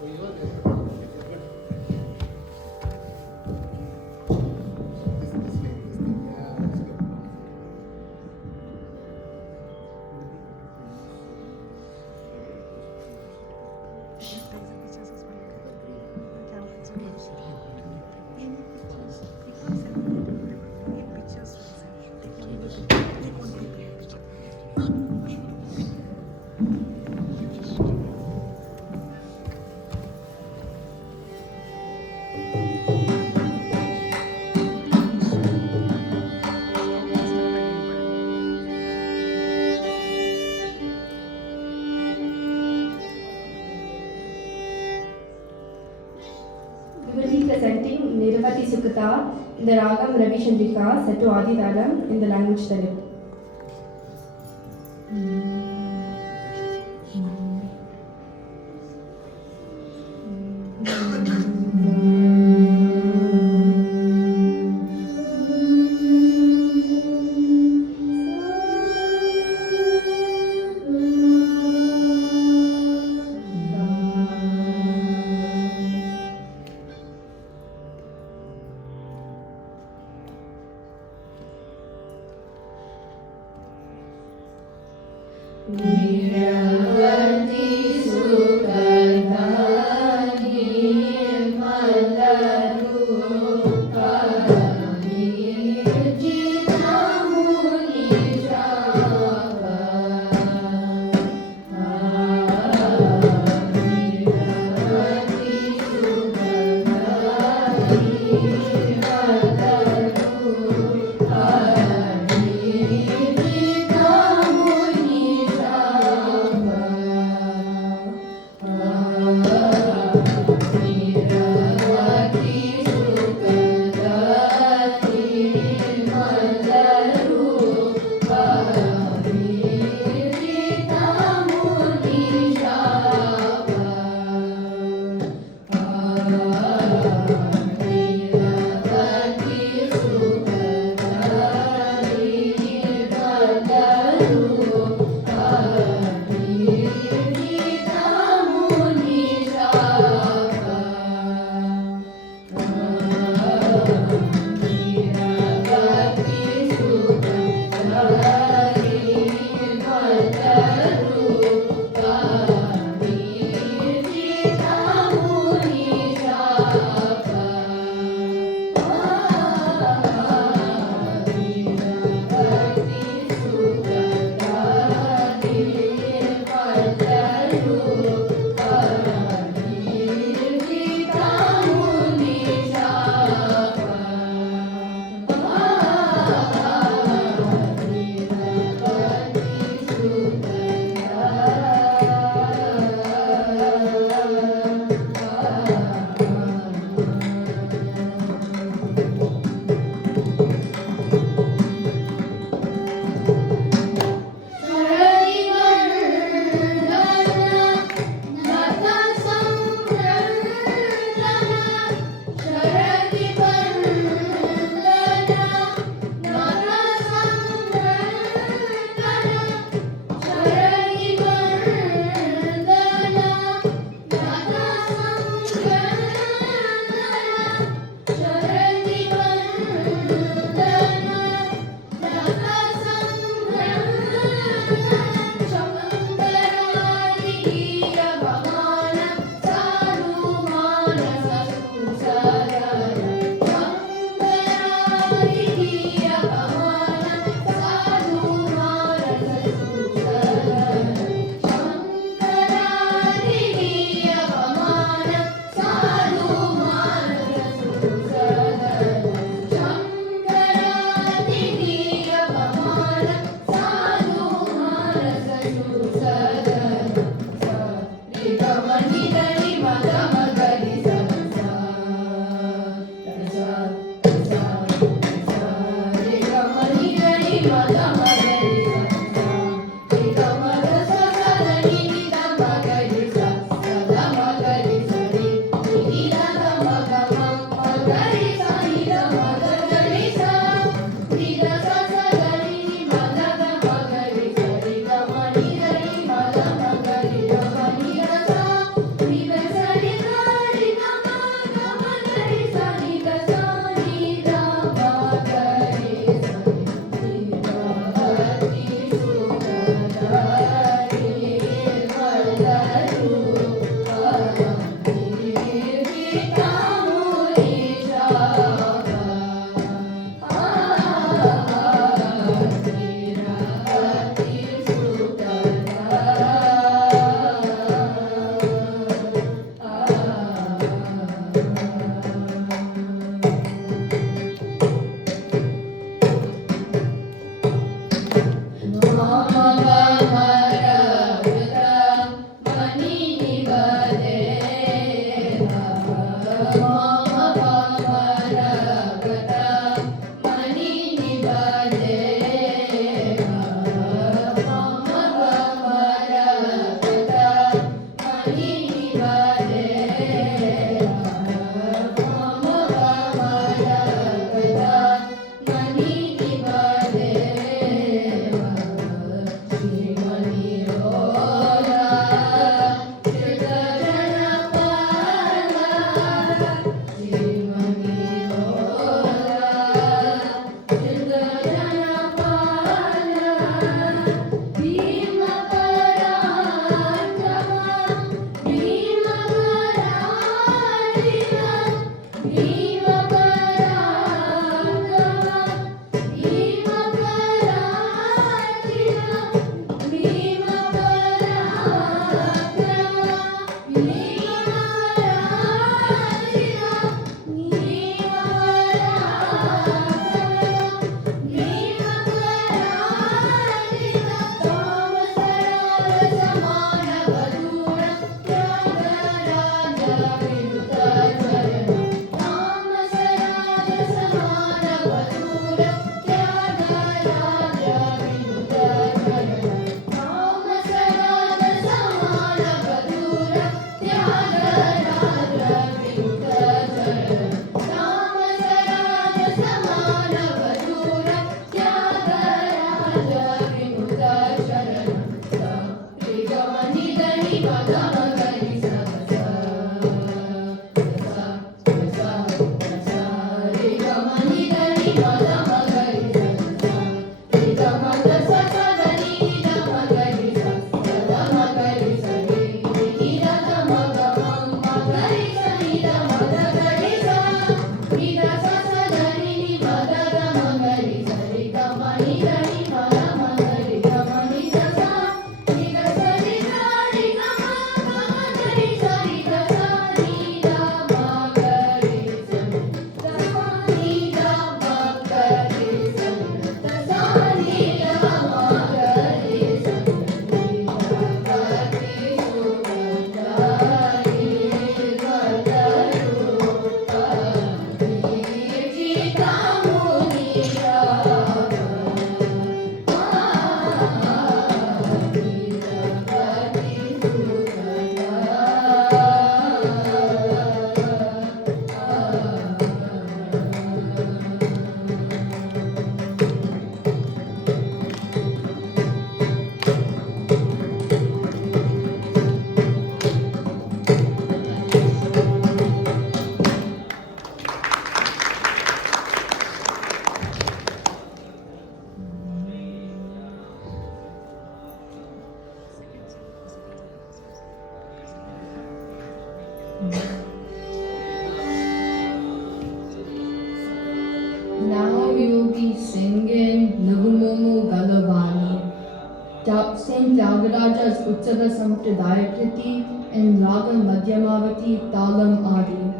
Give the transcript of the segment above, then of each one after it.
We will be presenting Nirupati Sukata in the Ragam Ravi Chandrika set to Adi Talam in the language Telugu. Nirupati Sukata Nirupati Saint Tyagaraja's Utsava Sampradaya Kriti in Ragam Madhyamavati Talam Adi.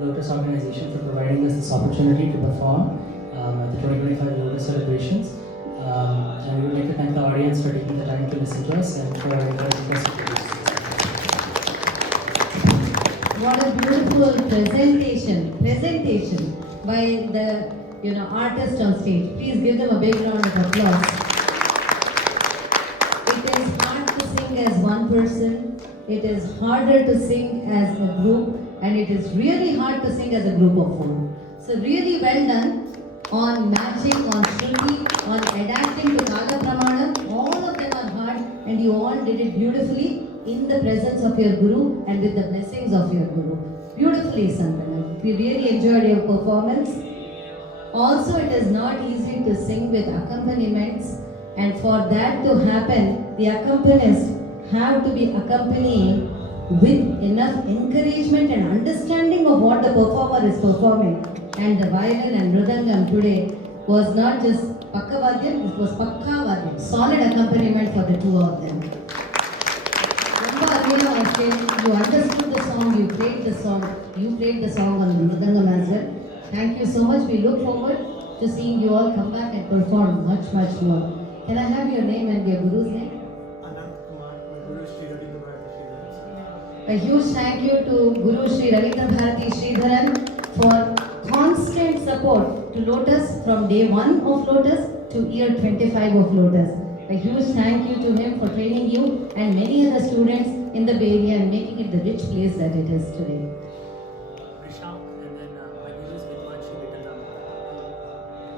Lotus organization for providing us this opportunity to perform at the 2025 Lotus celebrations. And we would like to thank the audience for taking the time to listen to us and for encouraging us to produce. What a beautiful presentation by the artist on stage. Please give them a big round of applause. It is hard to sing as one person. It is harder to sing as a group, and it is really hard to sing as a group of four. So really well done on matching, on Shruti, on adapting to Kaga Pramanam. All of them are hard, and you all did it beautifully in the presence of your Guru and with the blessings of your Guru. Beautifully, Santana. We really enjoyed your performance. Also, it is not easy to sing with accompaniments, and for that to happen, the accompanists have to be accompanying with enough encouragement and understanding of what the performer is performing. And the violin and mridangam today was not just pakkavadyam, it was pakkavadyam, solid accompaniment for the two of them. Romba armila on stage, you understood the song, you played the song on the mridangam as well. Thank you so much. We look forward to seeing you all come back and perform much, much more. Can I have your name and your Guru's name? A huge thank you to Guru Sri Ravindra Bharati Sridharan for constant support to Lotus from day 1 of Lotus to year 25 of Lotus. A huge thank you to him for training you and many other students in the Bay Area and making it the rich place that it is today.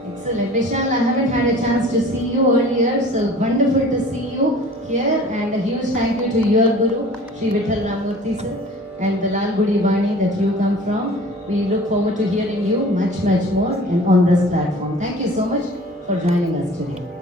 Excellent. Vishal, I haven't had a chance to see you earlier, so wonderful to see you here, and a huge thank you to your Guru, Sri Vittal Ramurthy sir, and the Lalgudi Vani that you come from. We look forward to hearing you much, much more and on this platform. Thank you so much for joining us today.